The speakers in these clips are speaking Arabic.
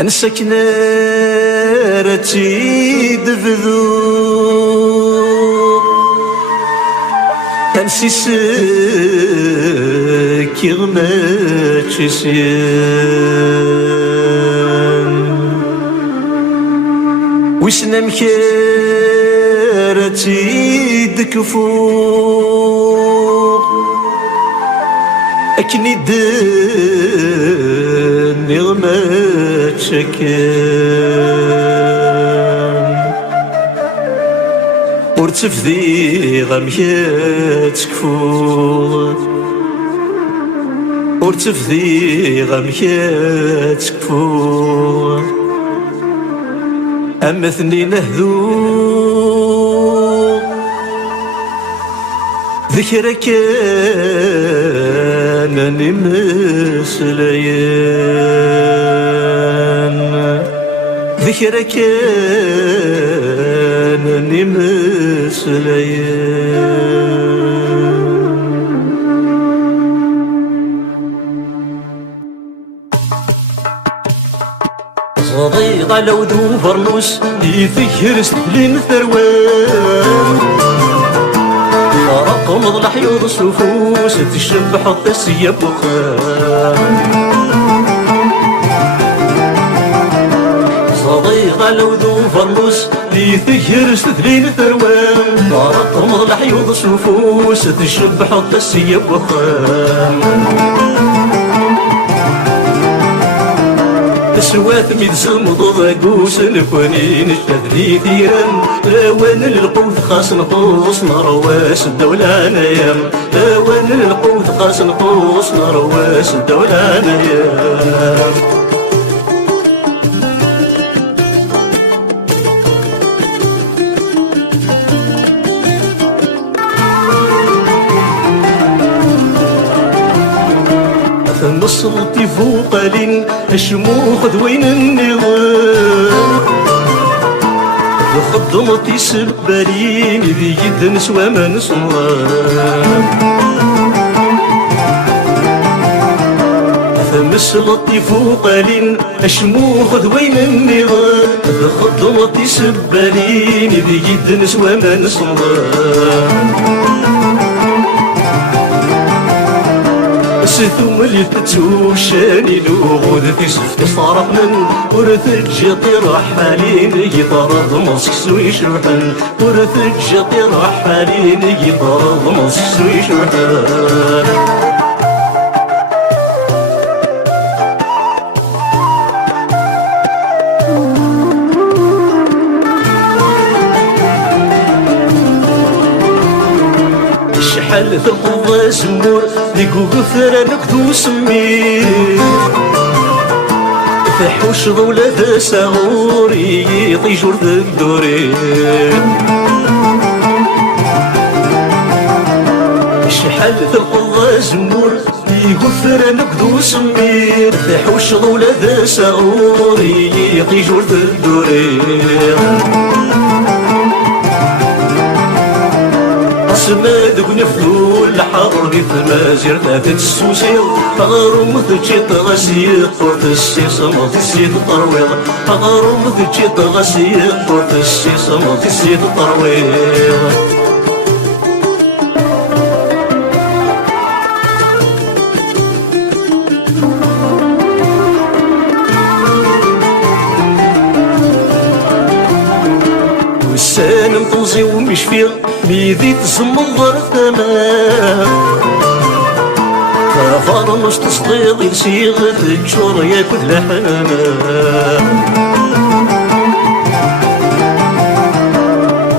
أنسك نارتي دفذو أنسي ساكي غماتشي سيان ويسنا مكارتي دكفو أكني داني غماتشي كان ورتفذي غمكات كفور ورتفذي غمكات كفور أما ثنين هذو ذكرك أنني مسليان ذكرك أنني مسليان صديق لو ذو فرنوس يذكر سلين ثروان رقم الحيوض السفوس تشبح الطسية بخان صديق لو ذو فرنوس يذكر سلين ثروان رقم الحيوض السفوس تشبح الطسية بخان سوات ميد سمض ضاقوس نكوني نشتذلي ثيران اوان القوت خاص نقوص نرواس الدولة نيام اوان القوت خاص نقوص نرواس الدولة نيام الصوت فوق لين الشموخ ذوين النظام خضمتي سبالين ذي جد نسوى من صنام الصوت فوق لين الشموخ ذوين النظام خضمتي سبالين ذي جد نسوى من صنام ثم اللي تتوشاني نوغ ذي سفت صارق من ورثك جاطي رحالين يطرد مصكس ويشرحن ورثك جاطي رحالين يطرد مصكس ويشرحن شحال في القضاء زمور ديكو غفرة نكدو سمير فحوش ضولة ساغوري يطيجور ذا الدوري شحال في القضاء زمور ديكو غفرة نكدو سمير فحوش ضولة ساغوري يطيجور ذا الدوري سماد ونفلو الحر دي ثمازير ثلاثة السوسير غاروم ثجيت غسيق طورت السيس مضي السيد الطرويض غاروم ثجيت غسيق طورت السيس مضي السيد الطرويض والسان مطوزي ومشفيغ ميدي تزمضر الثمام فارنش تصطيض يسيغ تجور ياكل الحمام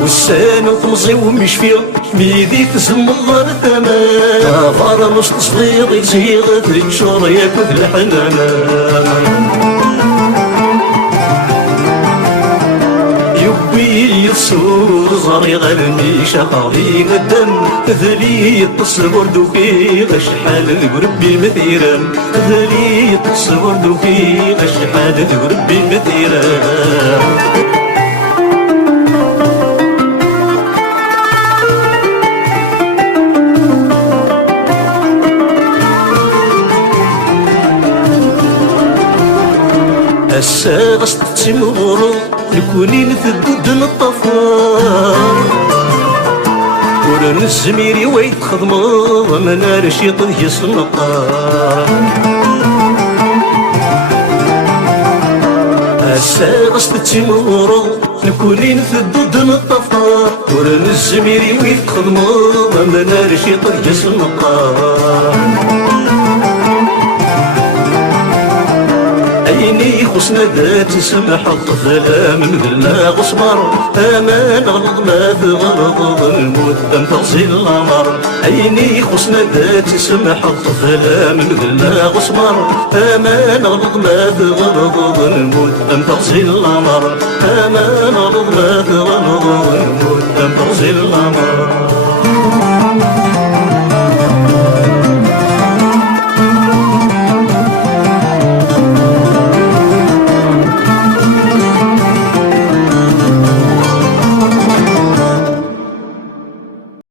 والسان وطمزي ومشفيغ ميدي تزمضر الثمام فارنش تصطيض يسيغ تجور ياكل الحمام يصور زاري غلمي شقاري الدم ذلي التصور دوكي غشحال ذقربي مثيرا ذلي التصور دوكي غشحال ذقربي مثيرا هسا غصت تمغرو نكوني نثبت نطفار ورن الزميري ويت خدمة ما نارش يطيه النقار هسا غصت تمغرو نكوني نثبت نطفار ورن الزميري ويت خدمة ما نارش يطيه النقار عيني خصنا ذات سمح الطفلة من ذلنا غصمر أمان غلط ما تغلط المدة تغسل الأمر عيني خصنا ذات سمح الطفلة من ذلنا غصمر أمان غلط ما تغلط المدة تغسل الأمر أمان غلط ما تغلط المدة تغسل الأمر